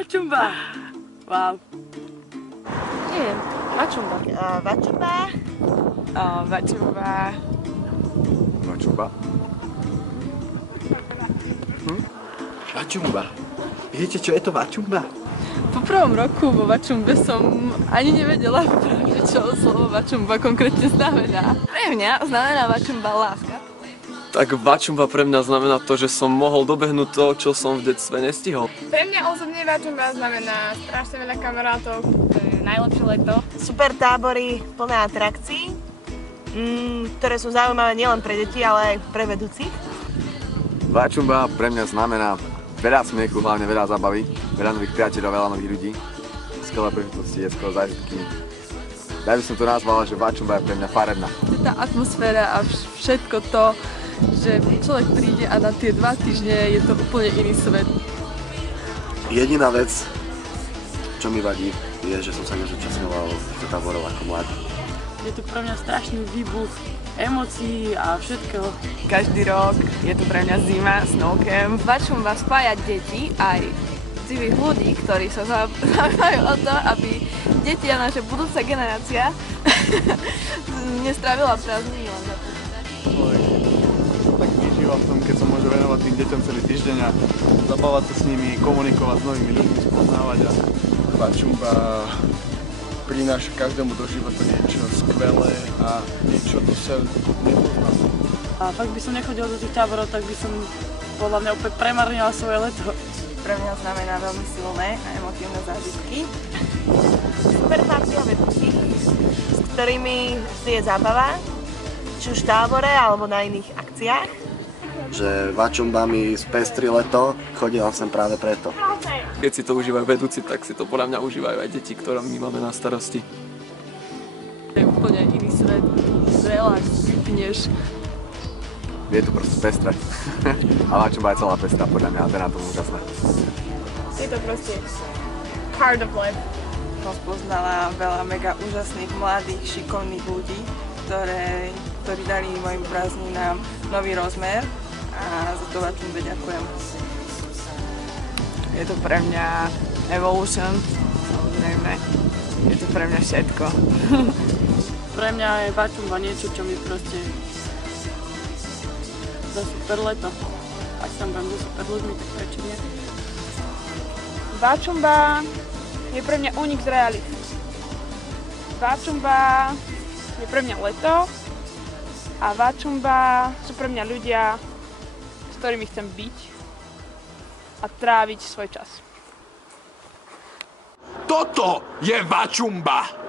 Vačumba. Wow. Nie, Vačumba. Vačumba. Vačumba. Vačumba. Vačumba. Viete, čo je to vačumba? Po prvom roku vo Vačumbe som ani nevedela práve, čo slovo Vačumba konkrétne znamená. Pre mňa znamená Vačumba láska. Tak vačumba pre mňa znamená to, že som mohol dobehnúť to, čo som v detstve nestihol. Pre mňa osobne vačumba znamená strašne veľa kamarátov, to je najlepšie leto. Super tábory plné atrakcií, ktoré sú zaujímavé nielen pre deti, ale aj pre vedúcich. Vačumba pre mňa znamená veľa smiechu, hlavne veľa zabavy, veľa nových priateľov, veľa nových ľudí, skvelé príležitosti, skvelé zážitky. Ja by som to nazvala, že vačumba je pre mňa farebná. Tá atmosféra a všetko to, že človek príde a na tie 2 týždne je to úplne iný svet. Jediná vec, čo mi vadí, je, že som sa nezúčastňoval týchto táborov ako mladý. Je to pre mňa strašný výbuch emócií a všetkého. Každý rok je to pre mňa zima, snowcamp. Vačumba spája deti aj citlivých ľudí, ktorí sa zaujímajú o to, aby deti a naša budúca generácia nestravila prázdniny len za tak vyžíva v tom, keď sa môže venovať tým deťom celý týždeň a zabávať sa s nimi, komunikovať s novými ľuďmi, spoznávať. Vačumba prináša každému do života niečo skvelé a niečo, čo sa nepozná. A fakt by som nechodil do tých táborov, tak by som podľa mňa úplne premarnila svoje leto. Pre mňa znamená veľmi silné a emotívne zážitky. Super partia vedúcich, s ktorými si je zábava, či už v tábore alebo na iných akciách. Že vačumba mi spestri leto, chodila sem práve preto. Keď si to užívajú vedúci, tak si to podľa mňa užívajú aj deti, ktoré my máme na starosti. Je úplne iný svet, relax, vypneš. Je to proste pestré. A vačumba je celá pestrá podľa mňa a to je na tom úžasné. Je to proste part of life. Som spoznala veľa mega úžasných, mladých, šikovných ľudí, ktorí dali mojim prázdninám nový rozmer a za to vačumbe ďakujem. Je to pre mňa evolution, samozrejme. Je to pre mňa všetko. Pre mňa je vačumba niečo, čo mi proste za super leto. Ak tam budem so super ľuďmi, tak prečo nie? Vačumba je pre mňa únik z reality. Vačumba je pre mňa leto a vačumba sú pre mňa ľudia, s ktorými chcem byť a tráviť svoj čas. Toto je vačumba!